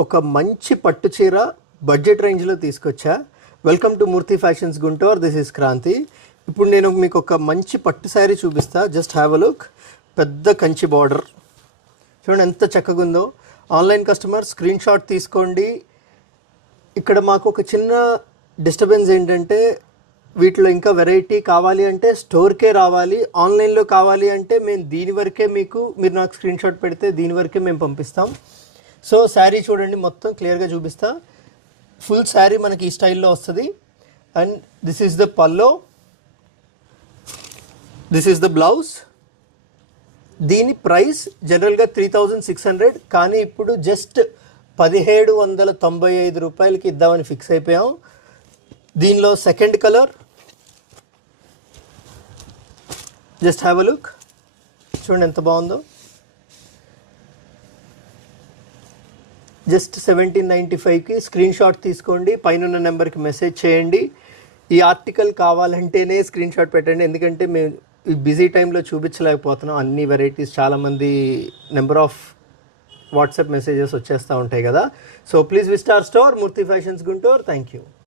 ఒక మంచి పట్టు చీర బడ్జెట్ రేంజ్లో తీసుకొచ్చా. Welcome to Murthy fashions Guntur. This is Kranthi. ఇప్పుడు నేను మీకు ఒక మంచి పట్టు శారీ చూపిస్తా. Just have a look. పెద్ద కంచి బార్డర్ చూడండి ఎంత చక్కగా ఉందో. ఆన్లైన్ కస్టమర్ స్క్రీన్ షాట్ తీసుకోండి. ఇక్కడ మాకు ఒక చిన్న డిస్టర్బెన్స్ ఏంటంటే వీటిలో ఇంకా వెరైటీ కావాలి అంటే స్టోర్కే రావాలి. ఆన్లైన్లో కావాలి అంటే మేము దీని వరకే మీరు నాకు స్క్రీన్ షాట్ పెడితే దీని వరకే మేము పంపిస్తాం. సో శారీ చూడండి మొత్తం క్లియర్గా చూపిస్తా. ఫుల్ శారీ మనకి ఈ స్టైల్లో వస్తుంది. And this is the pallu, this is the blouse. దీని ప్రైస్ జనరల్గా 3600, కానీ ఇప్పుడు జస్ట్ 1795 రూపాయలకి ఇద్దామని ఫిక్స్ అయిపోయాం. దీనిలో second colour just have a look. చూడండి ఎంత బాగుందో. జస్ట్ 1795కి స్క్రీన్ షాట్ తీసుకోండి, పైన నెంబర్కి మెసేజ్ చేయండి. ఈ ఆర్టికల్ కావాలంటేనే స్క్రీన్ షాట్ పెట్టండి, ఎందుకంటే మేము ఈ బిజీ టైంలో చూపించలేకపోతున్నాం అన్ని వెరైటీస్. చాలామంది నెంబర్ ఆఫ్ వాట్సాప్ మెసేజెస్ వచ్చేస్తూ ఉంటాయి కదా. So please visit our store Murthy fashions Guntur. Thank you.